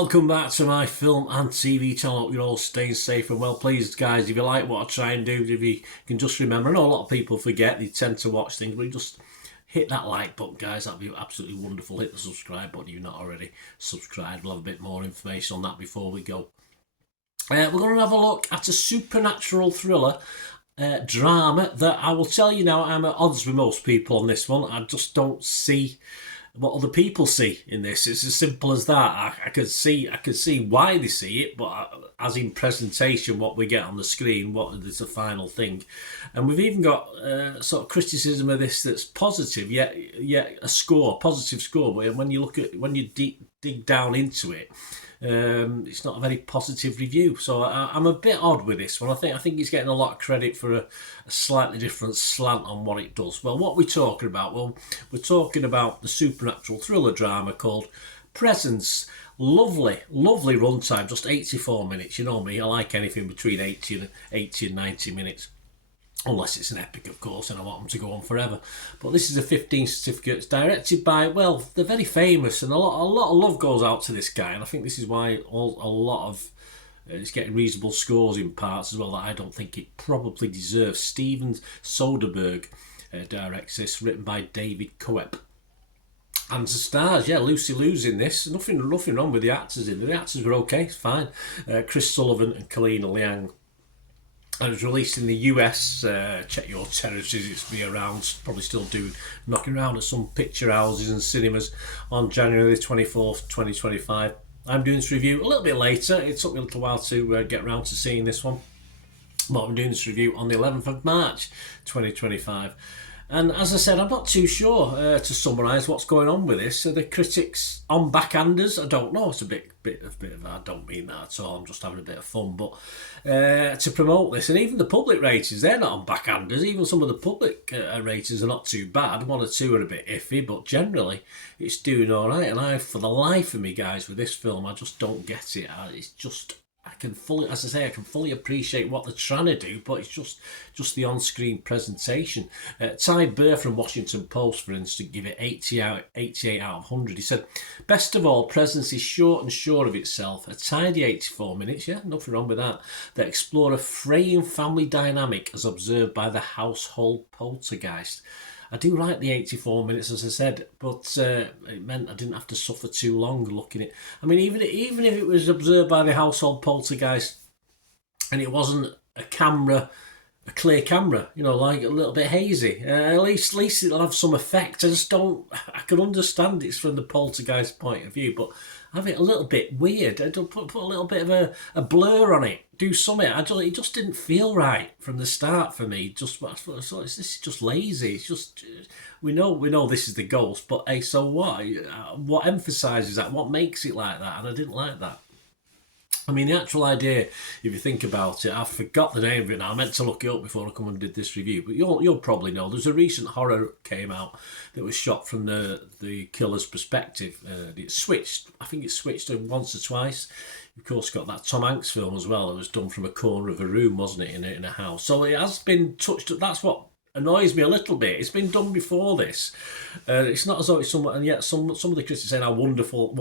welcome back to my film and TV channel. Hope you're all staying safe and well. Please, guys, if you like what I try and do, if you can just remember, I know a lot of people forget, they tend to watch things, but you just hit that like button, guys. That'd be absolutely wonderful. Hit the subscribe button if you're not already subscribed. We'll have a bit more information on that before we go. We're going to have a look at a supernatural thriller drama that I will tell you now, I'm at odds with most people on this one. I just don't see what other people see in this. It's as simple as that. I could see why they see it, but as in presentation, what we get on the screen, what is the final thing. And we've even got sort of criticism of this that's positive, yet a positive score. But when you dig down into it, it's not a very positive review. So I'm a bit odd with this one. I think he's getting a lot of credit for a slightly different slant on what it does. Well, what we're talking about? Well, we're talking about the supernatural thriller drama called Presence. Lovely runtime, just 84 minutes. You know me, I like anything between 80 and 90 minutes. Unless it's an epic, of course, and I want them to go on forever. But this is a 15 certificate. It's directed by, well, they're very famous, and a lot of love goes out to this guy. And I think this is why a lot of it's getting reasonable scores in parts as well that I don't think it probably deserves. Steven Soderbergh directs this, written by David Coep. And the stars, Lucy Liu's in this. Nothing wrong with the actors in there. The actors were okay, it's fine. Chris Sullivan and Kalina Liang. And it was released in the US. Check your territories, it's be around, probably still knocking around at some picture houses and cinemas on January the 24th, 2025. I'm doing this review a little bit later. It took me a little while to get around to seeing this one. But I'm doing this review on the 11th of March, 2025. And as I said, I'm not too sure to summarise what's going on with this. Are the critics on backhanders? I don't know. It's a bit of, I don't mean that at all. I'm just having a bit of fun. But to promote this, and even the public ratings, they're not on backhanders. Even some of the public ratings are not too bad. One or two are a bit iffy, but generally it's doing all right. And for the life of me, guys, with this film, I just don't get it. It's just, I can fully appreciate what they're trying to do, but it's just the on-screen presentation. Ty Burr from Washington Post, for instance, give it 88 out of 100. He said, best of all, Presence is short and sure of itself. A tidy 84 minutes, nothing wrong with that. That explore a fraying family dynamic as observed by the household poltergeist. I do like the 84 minutes, as I said, but it meant I didn't have to suffer too long looking at it. I mean, even if it was observed by the household poltergeist and it wasn't a clear camera, like a little bit hazy, at least it'll have some effect. I can understand it's from the poltergeist point of view, but have it a little bit weird. I'd put a little bit of a blur on it. Do something. It just didn't feel right from the start for me. This is just lazy. It's just we know this is the ghost, but hey, so what? What emphasises that? What makes it like that? And I didn't like that. I mean, the actual idea, if you think about it, I forgot the name of it now. I meant to look it up before I come and did this review, but you'll probably know. There's a recent horror came out that was shot from the killer's perspective. It switched. I think it switched once or twice. Of course, got that Tom Hanks film as well. It was done from a corner of a room, wasn't it, in a house? So it has been touched. That's what annoys me a little bit. It's been done before this. It's not as though it's someone, and yet some of the critics saying what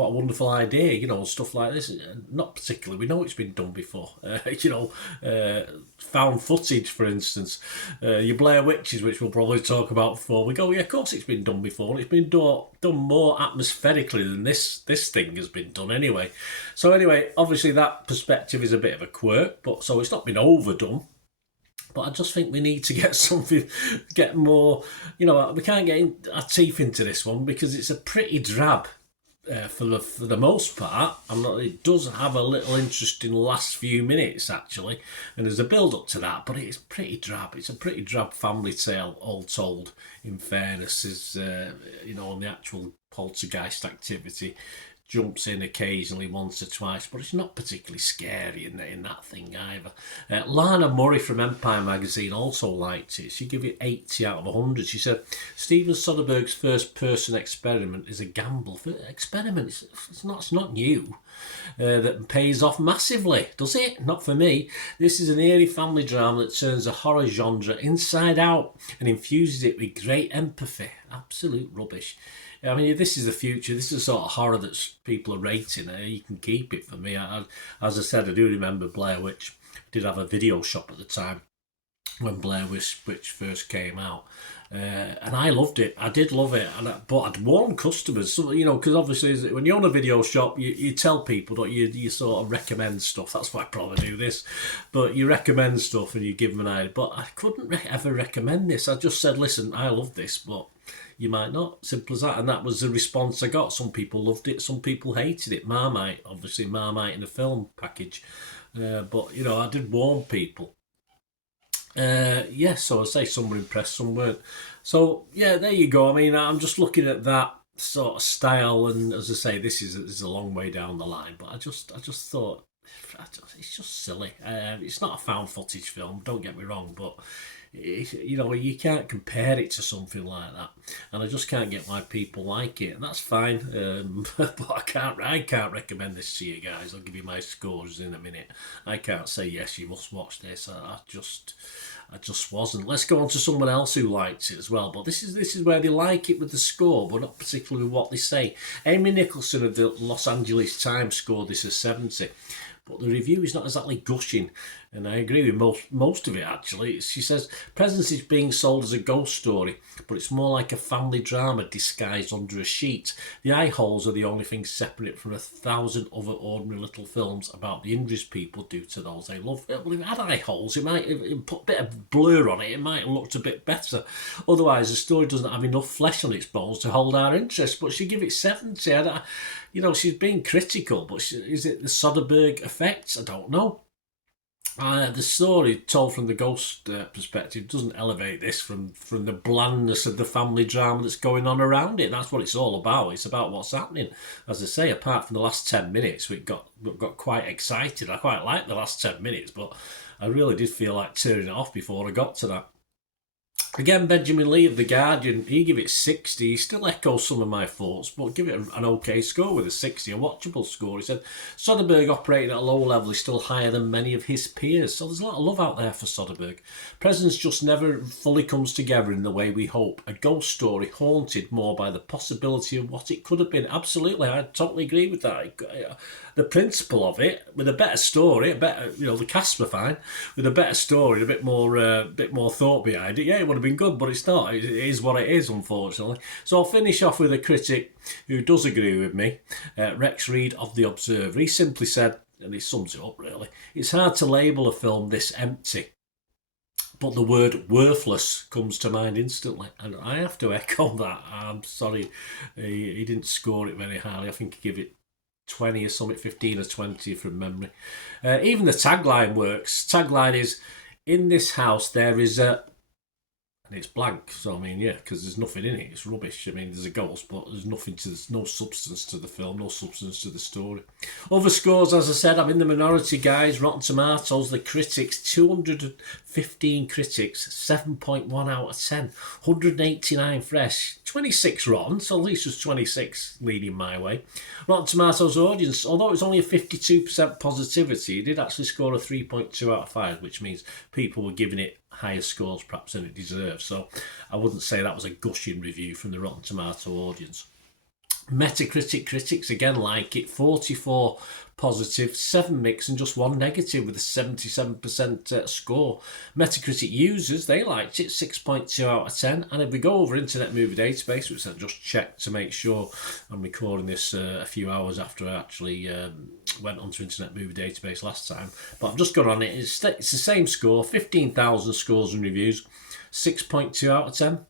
a wonderful idea, stuff like this. Not particularly. We know it's been done before. Found footage, for instance, your Blair Witches, which we'll probably talk about before we go. Yeah, of course it's been done before. It's been done more atmospherically than this thing has been done anyway. So anyway, obviously that perspective is a bit of a quirk, but so it's not been overdone. But I just think we need to get more, we can't get our teeth into this one because it's a pretty drab for the most part. It does have a little interesting last few minutes, actually, and there's a build-up to that, but it's pretty drab. It's a pretty drab family tale, all told, in fairness, on the actual poltergeist activity. Jumps in occasionally once or twice, but it's not particularly scary in that thing either. Lana Murray from Empire magazine also liked it. She gave it 80 out of 100. She said, Steven Soderbergh's first-person experiment is a gamble. Experiment, it's not new. That pays off massively, does it? Not for me. This is an eerie family drama that turns a horror genre inside out and infuses it with great empathy. Absolute rubbish. I mean, this is the future. This is the sort of horror that people are rating. You can keep it for me. As I said, I do remember Blair Witch did have a video shop at the time when Blair Witch first came out. And I loved it. I did love it, but I'd warn customers, so, because obviously when you own a video shop, you tell people, don't you? You sort of recommend stuff. That's why I probably do this, but you recommend stuff and you give them an idea. But I couldn't ever recommend this. I just said, listen, I love this, but you might not. Simple as that. And that was the response I got. Some people loved it, some people hated it. Marmite, obviously, Marmite in the film package. But I did warn people. So I say some were impressed, some weren't. So yeah, there you go. I mean, I'm just looking at that sort of style, and as I say, this is a long way down the line. But I just thought it's just silly. It's not a found footage film. Don't get me wrong, but you can't compare it to something like that, and I just can't get why people like it, and that's fine. But I can't recommend this to you guys. I'll give you my scores in a minute. I can't say yes, you must watch this. I just wasn't. Let's go on to someone else who liked it as well. But this is where they like it with the score, but not particularly with what they say. Amy Nicholson of the Los Angeles Times scored this as 70. But the review is not exactly gushing, and I agree with most of it actually. She says, Presence is being sold as a ghost story, but it's more like a family drama disguised under a sheet. The eye holes are the only thing separate from 1,000 other ordinary little films about the injuries people do to those they love. Well, if it had eye holes, it might put a bit of blur on it, it might have looked a bit better. Otherwise, the story doesn't have enough flesh on its bones to hold our interest, but she give it 70. She's being critical, but is it the Soderbergh effect? I don't know. The story told from the ghost perspective doesn't elevate this from the blandness of the family drama that's going on around it. That's what it's all about. It's about what's happening. As I say, apart from the last 10 minutes, we got quite excited. I quite liked the last 10 minutes, but I really did feel like turning it off before I got to that. Again, Benjamin Lee of The Guardian, he gave it 60. He still echoes some of my thoughts, but give it an okay score with a 60, a watchable score. He said, Soderbergh operating at a low level is still higher than many of his peers, so there's a lot of love out there for Soderbergh. Presence just never fully comes together in the way we hope. A ghost story haunted more by the possibility of what it could have been. Absolutely, I totally agree with that. The principle of it, with a better story, the cast were fine, with a better story, a bit more thought behind it, yeah, it would have been good, but it's not. It is what it is, unfortunately. So I'll finish off with a critic who does agree with me, Rex Reed of The Observer. He simply said, and he sums it up really, it's hard to label a film this empty, but the word worthless comes to mind instantly, and I have to echo that. I'm sorry, he didn't score it very highly. I think he gave it 20 or something, 15 or 20 from memory. Even the tagline works. Tagline is, in this house there is a... and it's blank, so I mean, yeah, because there's nothing in it. It's rubbish. I mean, there's a ghost, but there's no substance to the film, no substance to the story. Other scores, as I said, I'm in the minority, guys. Rotten Tomatoes, the critics, 215 critics, 7.1 out of 10. 189 fresh, 26 rotten, so at least there's 26 leading my way. Rotten Tomatoes audience, although it was only a 52% positivity, it did actually score a 3.2 out of 5, which means people were giving it higher scores perhaps than it deserves. So I wouldn't say that was a gushing review from the Rotten Tomato audience. Metacritic critics again like it, 44 positive, 7 mixed and just 1 negative with a 77% score. Metacritic users, they liked it, 6.2 out of 10. And if we go over Internet Movie Database, which I just checked to make sure I'm recording this a few hours after I actually went onto Internet Movie Database last time, but I've just got on it, it's the same score, 15,000 scores and reviews, 6.2 out of 10.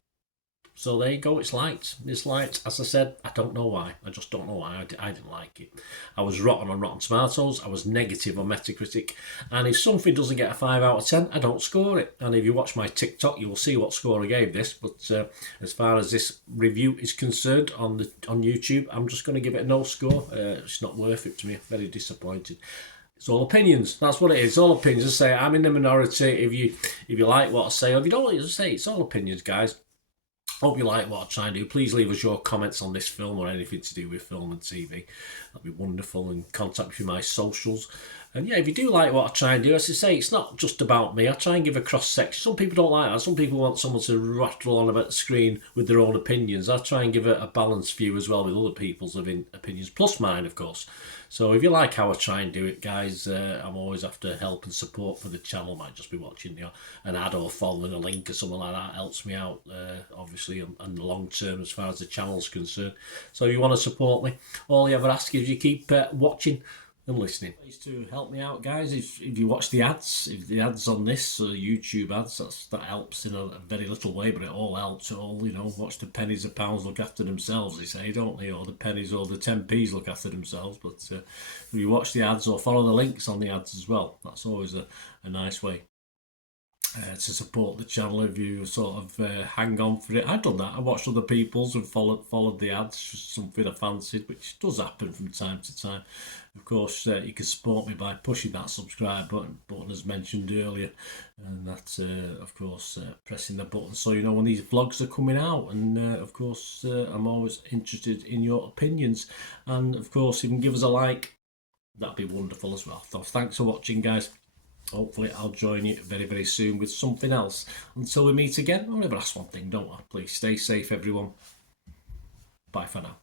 So there you go, it's light. It's light. As I said, I don't know why. I just don't know why. I didn't like it. I was rotten on Rotten Tomatoes. I was negative on Metacritic. And if something doesn't get a 5 out of 10, I don't score it. And if you watch my TikTok, you will see what score I gave this. But as far as this review is concerned on YouTube, I'm just going to give it a no score. It's not worth it to me. Very disappointed. It's all opinions. That's what it is. It's all opinions. I say I'm in the minority. If you like what I say, or if you don't like what I say, it's all opinions, guys. Hope you like what I try and do. Please leave us your comments on this film or anything to do with film and TV. That'd be wonderful. And contact me through my socials. And yeah, if you do like what I try and do, as I say, it's not just about me. I try and give a cross section. Some people don't like that. Some people want someone to rattle on about the screen with their own opinions. I try and give a balanced view as well with other people's opinions, plus mine, of course. So if you like how I try and do it, guys, I'm always after help and support for the channel. Might just be watching an ad or following a link or something like that. Helps me out, obviously, and the long term as far as the channel's concerned. So if you want to support me, all you ever ask is you keep watching and listening. Please to help me out, guys. If you watch the ads, if the ads on this YouTube ads, that helps in a very little way, but it all helps. It all, watch the pennies and pounds look after themselves, they say, don't they? Or the pennies or the 10p's look after themselves. But if you watch the ads or follow the links on the ads as well, that's always a nice way to support the channel. If you sort of hang on for it, I've done that. I watched other people's and followed the ads, just something I fancied, which does happen from time to time. Of course, you can support me by pushing that subscribe button as mentioned earlier, and that's of course pressing the button so you know when these vlogs are coming out. And of course, I'm always interested in your opinions, and of course, if you can give us a like, that'd be wonderful as well. So thanks for watching, guys. Hopefully I'll join you very, very soon with something else. Until we meet again, I'll never ask one thing, don't I? Please stay safe, everyone. Bye for now.